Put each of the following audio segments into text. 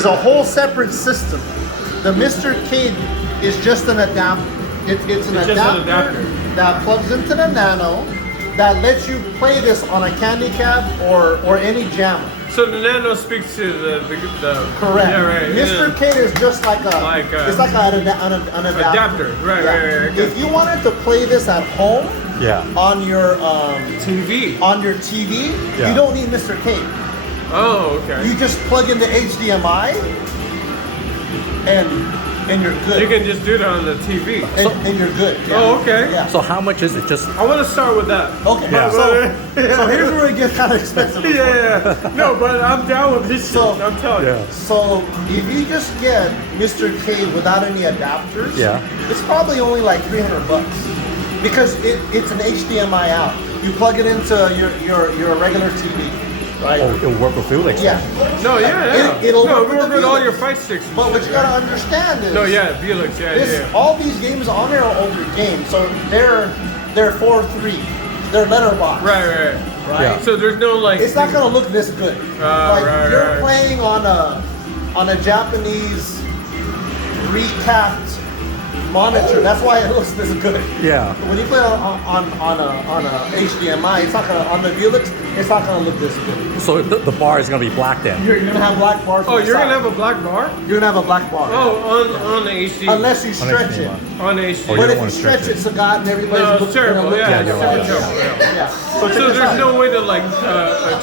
is a whole separate system. The Mr. Cade is just an adapter. It's an It's just an adapter that plugs into the Nano that lets you play this on a Candy Cab or any jammer. So the Nano speaks to the Correct. Yeah, right. Mr. Yeah. Cade is just like it's like an adapter. Adapter. Right, Yeah. right. Okay. If you wanted to play this at home on your TV. you don't need Mr. Cade. Oh, okay. You just plug in the HDMI and you're good. You can just do that on the TV. And you're good. Yeah. Oh, okay. Yeah. So how much is it? Just I want to start with that. Okay. Yeah. So here's where it gets kind of expensive. Yeah. No, but I'm down with this shit. So- I'm telling you. So if you just get Mr. Cade without any adapters, it's probably only like $300 because it's an HDMI out. You plug it into your regular TV, right? oh, it'll work with Felix. Yeah. No, yeah. It'll no, work with work the with all Felix. your fight sticks. But what you gotta understand is, No, yeah, Felix, yeah. all these games on there are older games, so they're 4.3, they're letterbox. Right. Right. So there's no like. It's not gonna look this good. You're right. playing on a Japanese recapped monitor. That's why it looks this good. Yeah. When you play on a HDMI, it's not gonna on the Helix. It's not gonna look this good. So the bar is gonna be black then. You're gonna have black bars. Oh, on the you're gonna side. have a black bar? You're gonna have a black bar. Oh, on the HD. Unless you stretch it. On the HD. Oh, But don't if wanna you stretch stretch it, so God, and everybody's No, it's gonna terrible. look. Yeah, you're it's right. super terrible. Yeah. Yeah. So check So this there's out. no way to like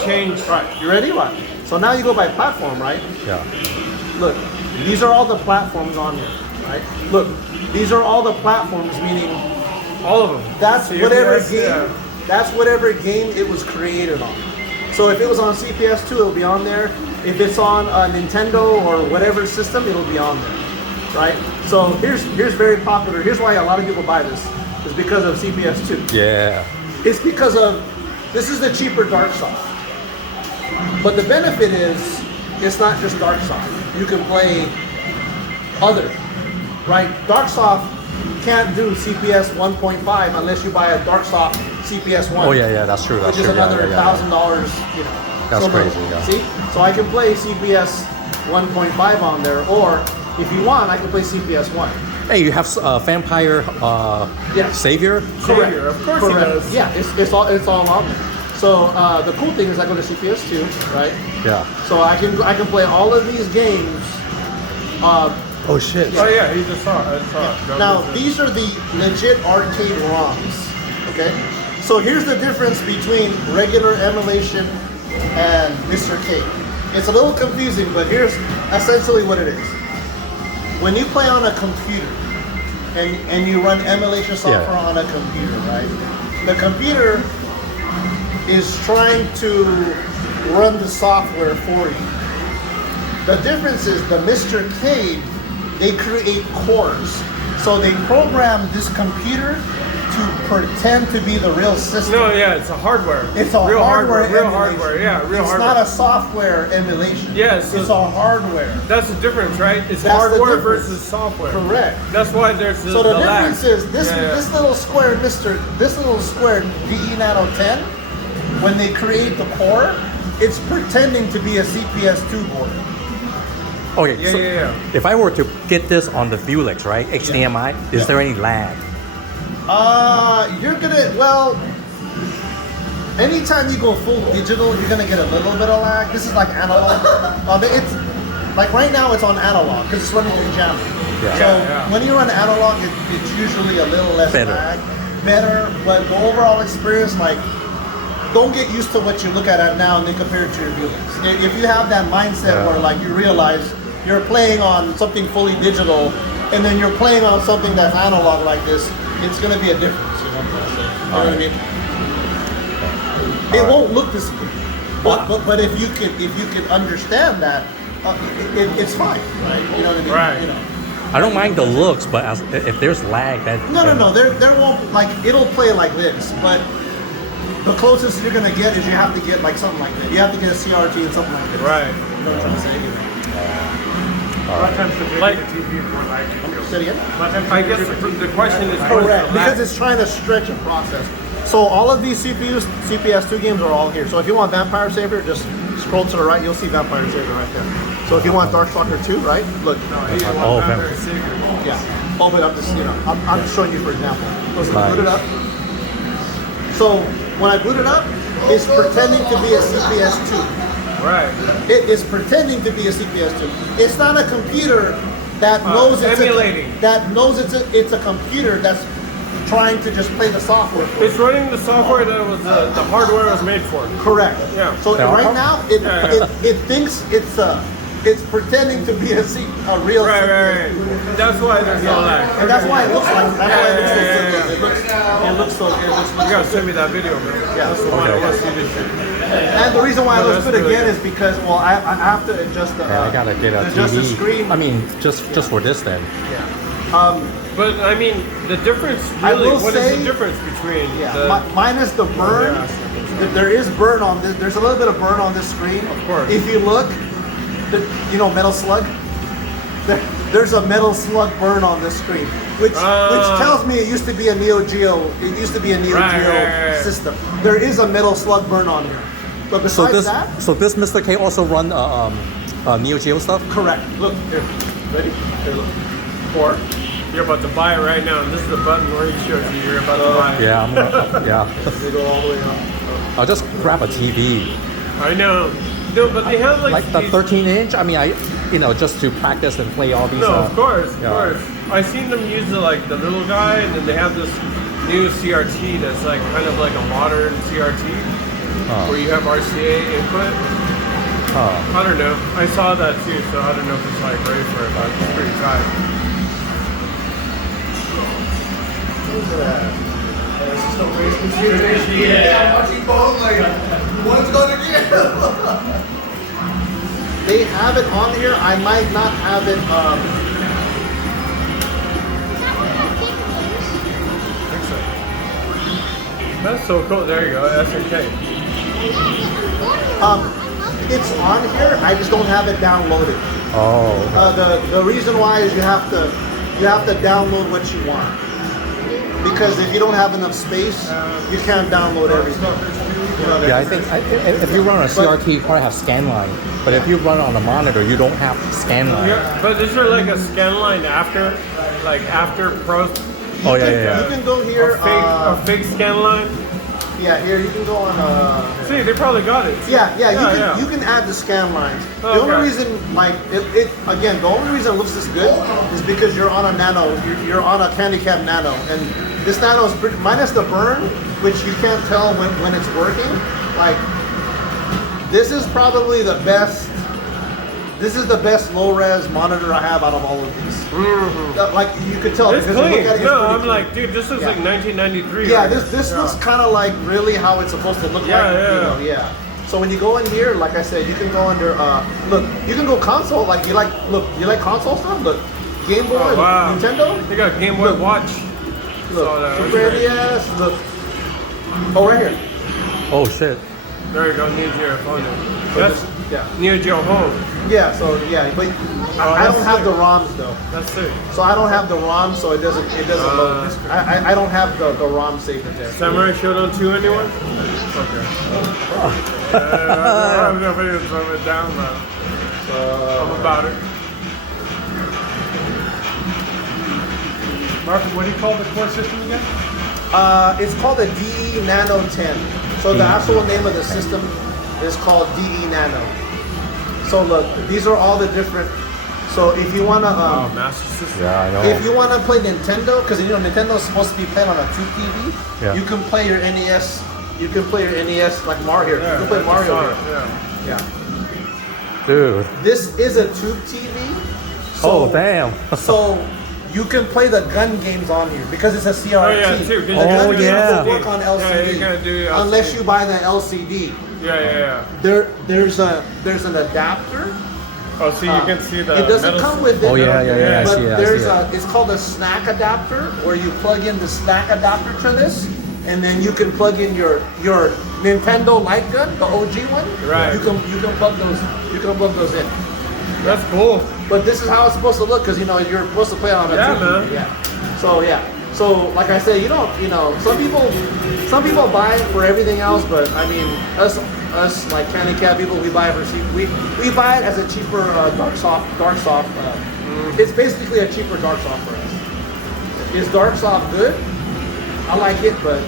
change. Right. You ready? What? So now you go by platform, right? Yeah. Look, these are all the platforms on here, right? Look, these are all the platforms, meaning All of them. that's CPS, whatever game. yeah. That's whatever game it was created on. So if it was on CPS2, it'll be on there. If it's on a Nintendo or whatever system, it'll be on there, right? So here's very popular. Here's why a lot of people buy this. Is because of CPS2. Yeah. It's because of this is the cheaper Darksoft. But the benefit is it's not just Darksoft. You can play other, right? Darksoft can't do CPS 1.5 unless you buy a Darksoft CPS 1. Oh yeah, that's true. That's Which is true. another yeah. $1,000, you know. That's So crazy, yeah. See? So I can play CPS 1.5 on there, or if you want, I can play CPS 1. Hey, you have Vampire Yes. Savior? Correct. Savior, of course he Correct. does. Yeah, it's all on there. So the cool thing is I go to CPS 2, right? Yeah. So I can play all of these games. Oh shit. Oh yeah, he just saw it. I saw it. Now these are the legit arcade ROMs. Okay. So here's the difference between regular emulation and Mr. Cade. It's a little confusing, but here's essentially what it is. When you play on a computer and you run emulation software on a computer, right? The computer is trying to run the software for you. The difference is the Mr. Cade, they create cores. So they program this computer to pretend to be the real system. No, yeah, it's a hardware. It's a real hardware Real emulation. hardware, yeah, real it's hardware. not a software emulation. Yeah, so- it's a hardware. That's the difference, right? It's That's the hardware difference. versus software. Correct. That's why there's the, So the lag. difference is this Yeah, yeah. this little square VE Nano 10, when they create the core, it's pretending to be a CPS2 board. Okay. Yeah, so yeah. if I were to get this on the Felix, right? HDMI, is there any lag? You're gonna, anytime you go full digital, you're gonna get a little bit of lag. This is like analog. It's like right now it's on analog because it's running through jammer. Yeah. So Yeah. when you run analog, it's usually a little less Better. lag. Better, but the overall experience, like, don't get used to what you look at now and then compare it to your Helix. If you have that mindset where like you realize you're playing on something fully digital and then you're playing on something that's analog like this, it's gonna be a difference, you know what I'm saying? You know what I mean? It won't look this good. But if you can understand that, it's fine, right? You know what I mean? Right. You know. I don't mind the looks, but if there's lag, that No. There won't, like, it'll play like this, but the closest you're gonna get is you have to get like something like that. You have to get a CRT and something like this. Right. You know what I'm trying to say? A lot of times the bigger Like- the TV is more lag. Say it again? A lot of times I guess the question is Correct, the because lag. it's trying to stretch a process. So all of these CPS2 games are all here. So if you want Vampire Savior, just scroll to the right, you'll see Vampire Savior right there. So if you want Darkstalker 2, right? Look, Oh, okay. yeah. Oh, but I'm just, I'm just showing you for example. So Right. boot it up. So when I boot it up, it's pretending to be a CPS 2. Right. It is pretending to be a CPS 2. It's not a computer that knows it's emulating. it's a computer that's trying to just play the software for it. It's running the software that was the hardware was made for. Correct. Yeah. So Yeah. right now it thinks it's pretending to be a real Right, CPS. right, right. That's why there's no lag. And that's why it looks like that's why it looks so Yeah, good. It looks so good. You gotta send me that video, man. Yeah. That's the one I Okay. want to see this shit. And the reason why it No, looks that's good really again good. is because I have to adjust the Yeah, I gotta get a adjust the TV. screen. I mean, just for this then. But I mean, the difference I really. will What is say- the difference between Yeah, the? minus the burn. There is burn on this. There's a little bit of burn on this screen. Of course. If you look, Metal Slug. There's a Metal Slug burn on this screen, which tells me it used to be a Neo Geo. It used to be a Neo Geo right. system. There is a Metal Slug burn on here. But So besides this that, this Mr. K also run Neo Geo stuff. correct. Look here. Ready? Here, look. Or you're about to buy it right now, and this is the button where you shows you you're about to buy it. Yeah, I'm gonna, yeah. They go all the way up. I'll just grab a TV, I know. No, but they have like the these- 13-inch. I mean, just to practice and play all these. No, of course, of yeah. course. I seen them use the little guy, and then they have this new CRT that's like kind of like a modern CRT, where you have RCA input. I don't know. I saw that too, so I don't know if it's like ready for it, but it's pretty tight. Look at that. This is the race consideration. Yeah. I'm watching both like, one's going to get. They have it on here. I might not have it. That's so cool. There you go. SNK. It's on here. I just don't have it downloaded. Oh. The reason why is you have to download what you want. Because if you don't have enough space, you can't download everything. Yeah, I think if you run on a CRT, you probably have scanline. But if you run on a monitor, you don't have scanline. Yeah, but is there like a scan line after Pro? Oh yeah. You can go here. A fake scan line? Yeah, here you can go on. See, they probably got it. You can add the scan lines. The Okay. only reason, the only reason it looks this good is because you're on a Nano, you're on a Handicap Nano, and this Nano is pretty, minus the burn, which you can't tell when it's working. Like, this is probably the best. This is the best low-res monitor I have out of all of these. Like you could tell It's because you clean. look at it, it's No, pretty I'm clean. like, dude, this is like 1993. Yeah, right this here. looks kind of like really how it's supposed to look Yeah, like. yeah. So when you go in here, like I said, you can go under. Look, you can go console. Like you like. Look, you like console stuff. Look, Game Boy, Oh, wow. Nintendo. They got Game Boy Look. Watch. Look, Saw that. Super NES. Look. Oh, right here. Oh shit. There you go, Neo Geo phone. So That's yeah. Neo Geo Home. Yeah. So yeah, but I that's don't have sick. the ROMs though. That's it. So I don't have the ROM, so it doesn't load. I don't have the ROM saved in there. Samurai Shodown 2, anyone? Okay. I'm not going to throw it down though. I'm about it. Mark, what do you call the core system again? It's called the DE Nano 10. So the actual name of the system is called DE Nano. So look, these are all the different. So if you wanna, Oh, Master System. Yeah, I know. if you wanna play Nintendo, because Nintendo's supposed to be played on a tube TV, Yeah. you can play your NES. You can play your NES like Mario. Yeah, you can play that's Mario. the Here. song, yeah. Yeah. Dude. This is a tube TV. Oh damn. So you can play the gun games on here because it's a CRT. Oh, yeah, too, 'cause The you gun can games do yeah. will work on LCD. Yeah, you gotta do LCD. Unless you buy the LCD. Yeah. There's an adapter. Oh, see, you can see the It doesn't metal come with it. Oh, yeah, I But see it, I there's see it. it's called a snack adapter, where you plug in the snack adapter to this, and then you can plug in your Nintendo light gun, the OG one. Right. You can plug those in. That's cool. But this is how it's supposed to look, because you're supposed to play on a Yeah, TV. man. Yeah. So like I said, some people buy it for everything else, but I mean, us us like Candy Cat people, we buy it for we buy it as a cheaper dark soft. It's basically a cheaper dark soft for us. Is dark soft good? I like it, but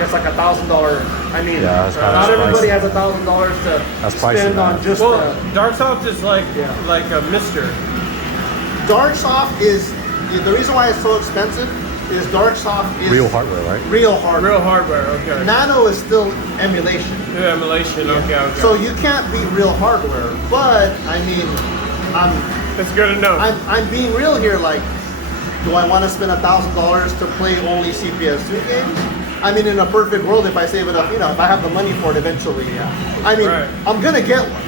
it's like $1,000. I mean, Yeah, that's kinda not everybody pricey. has $1,000 to That's pricey, spend man. on just Well, Dark Soft is like Yeah. a Mister. dark soft is the reason why it's so expensive is dark soft is Real hardware, right? Real hardware. Real hardware, okay. Nano is still emulation. Yeah, emulation, okay. So you can't beat real hardware, but I mean, it's good to know. I'm being real here. Like, do I want to spend $1,000 to play only CPS2 games? I mean, in a perfect world, if I save enough, if I have the money for it eventually, yeah. I mean, Right. I'm gonna get one.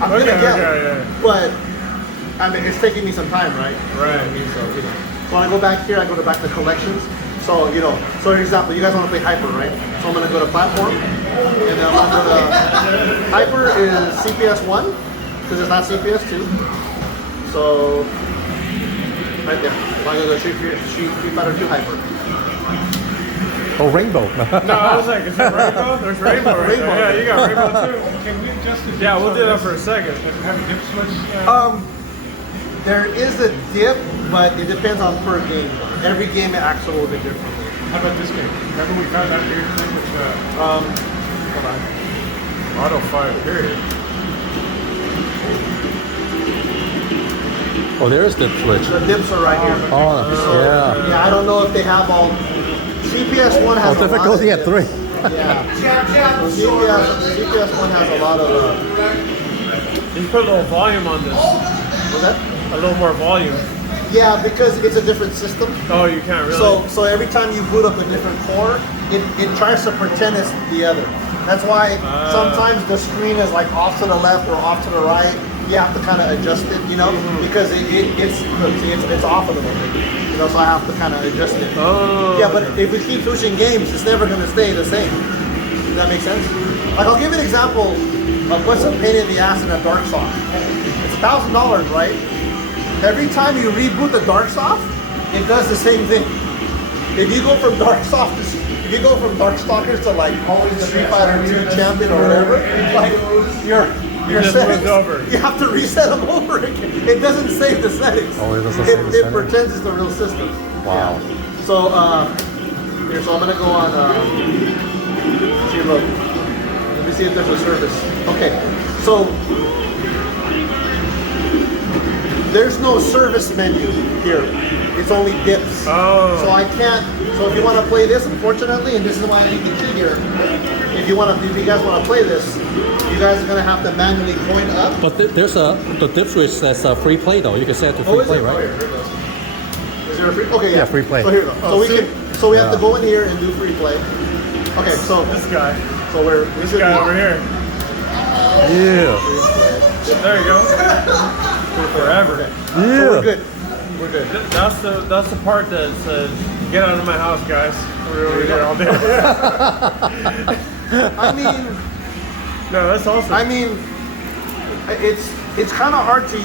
I'm gonna get one. yeah. But I mean, it's taking me some time, right? Right. You know what I mean? So when I go back here, I go back to collections. So so for example, you guys want to play Hyper, right? So I'm gonna go to platform, and then I'm gonna go to Hyper is CPS1 because it's not CPS2. So right there, I'm gonna go Street Fighter 2 Hyper. Oh, Rainbow. No, I was like, is it Rainbow? There's Rainbow right Rainbow. there. Yeah, you got Rainbow too. Can we adjust the Yeah, dips we'll on do that this? for a second. Have a dip switch? There is a dip, but it depends on per game. Every game it acts a little bit differently. How about this game? Remember we found that weird thing with Hold on. Auto fire, period. Oh, there is the switch. The dips are right here. Oh, yeah. Yeah, I don't know if they have all. CPS1 has Oh, a lot difficulty of at dips. 3. Yeah. So CPS1 has a lot of. You put a little volume on this. What's that? A little more volume. Yeah, because it's a different system. Oh, you can't really. So every time you boot up a different core, it tries to pretend it's the other. That's why sometimes the screen is like off to the left or off to the right. You have to kind of adjust it, because it's off a little bit. So I have to kind of adjust it. Oh. Yeah, but if we keep pushing games, it's never going to stay the same. Does that make sense? Like, I'll give you an example of what's a pain in the ass in a dark soft. It's $1,000, right? Every time you reboot the dark soft, it does the same thing. If you go from dark soft if you go from dark stalkers to like Street Fighter 2 champion or whatever, like your just settings, moved over. you have to reset them over again. It doesn't save the settings. Oh, it doesn't save the It settings? pretends it's the real system. Wow. So here, so I'm gonna go on. See, look. Let me see if there's a service. Okay, so there's no service menu here. It's only dips. Oh. So I can't. So if you want to play this, unfortunately, and this is why I need the key here. If you guys want to play this, you guys are gonna have to manually point up. But there's the dip switch that's free play though. You can set it to Oh, free is play, it? Oh, right? here it goes. Is there a free? Okay, yeah. Yeah, free play. So here we go. So we have to go in here and do free play. Okay, so This guy. so we're This guy over here. Yeah. There you go. Forever. So we're good. We're good. That's the part that says, get out of my house, guys. We're over here all day. I mean, No, that's awesome. it's kind of hard to